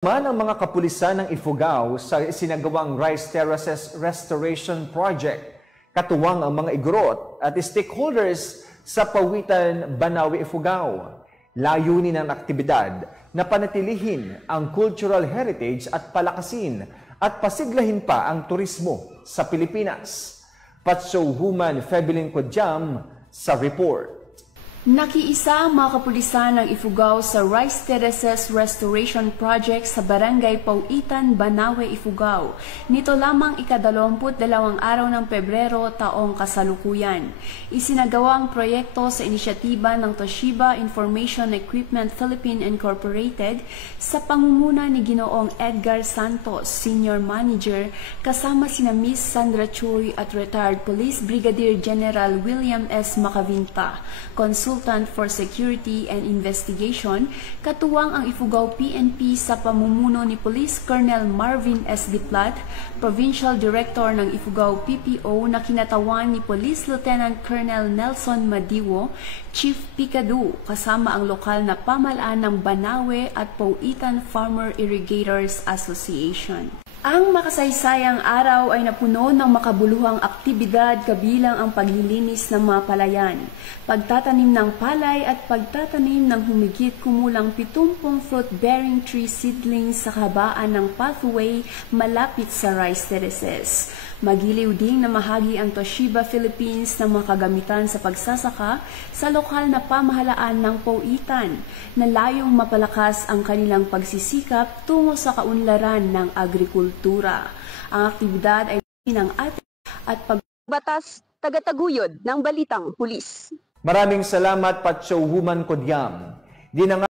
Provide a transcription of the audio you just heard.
Man ang mga kapulisan ng Ifugao sa isinagawang Rice Terraces Restoration Project, katuwang ang mga igorot at stakeholders sa Pawitan, Banawe, Ifugao. Layunin ng aktibidad na panatilihin ang cultural heritage at palakasin at pasiglahin pa ang turismo sa Pilipinas. Patso Human Febelin Kodyam sa report. Nakiisa ang mga kapulisan ng Ifugao sa Rice Terraces Restoration Project sa Barangay Pawitan, Banawe, Ifugao. Nito lamang ika-22 araw ng Pebrero taong kasalukuyan. Isinagawa ang proyekto sa inisyatiba ng Toshiba Information Equipment Philippine Incorporated sa pangunguna ni Ginoong Edgar Santos, Senior Manager, kasama sina Miss Sandra Choi at Retired Police Brigadier General William S. Macavinta, Consultant for Security and Investigation, katuwang ang Ifugao PNP sa pamumuno ni Police Colonel Marvin S. Diplat, Provincial Director ng Ifugao PPO na kinatawan ni Police Lieutenant Colonel Nelson Madiwo, Chief Picado, kasama ang lokal na pamalaan ng Banawe at Pawitan Farmer Irrigators Association. Ang makasaysayang araw ay napuno ng makabuluhang aktibidad kabilang ang paglilinis ng mga palayan, pagtatanim ng palay at pagtatanim ng humigit kumulang 70 fruit-bearing tree seedlings sa kahabaan ng pathway malapit sa Rice Terraces. Magiliw ding na mahagi ang Toshiba Philippines ng mga kagamitan sa pagsasaka sa lokal na pamahalaan ng Pawitan na layong mapalakas ang kanilang pagsisikap tungo sa kaunlaran ng agrikultura. Ang aktibidad ay ng ating at pagbatas tagataguyod ng Balitang Pulis. Maraming salamat, Patso Human Kodyam.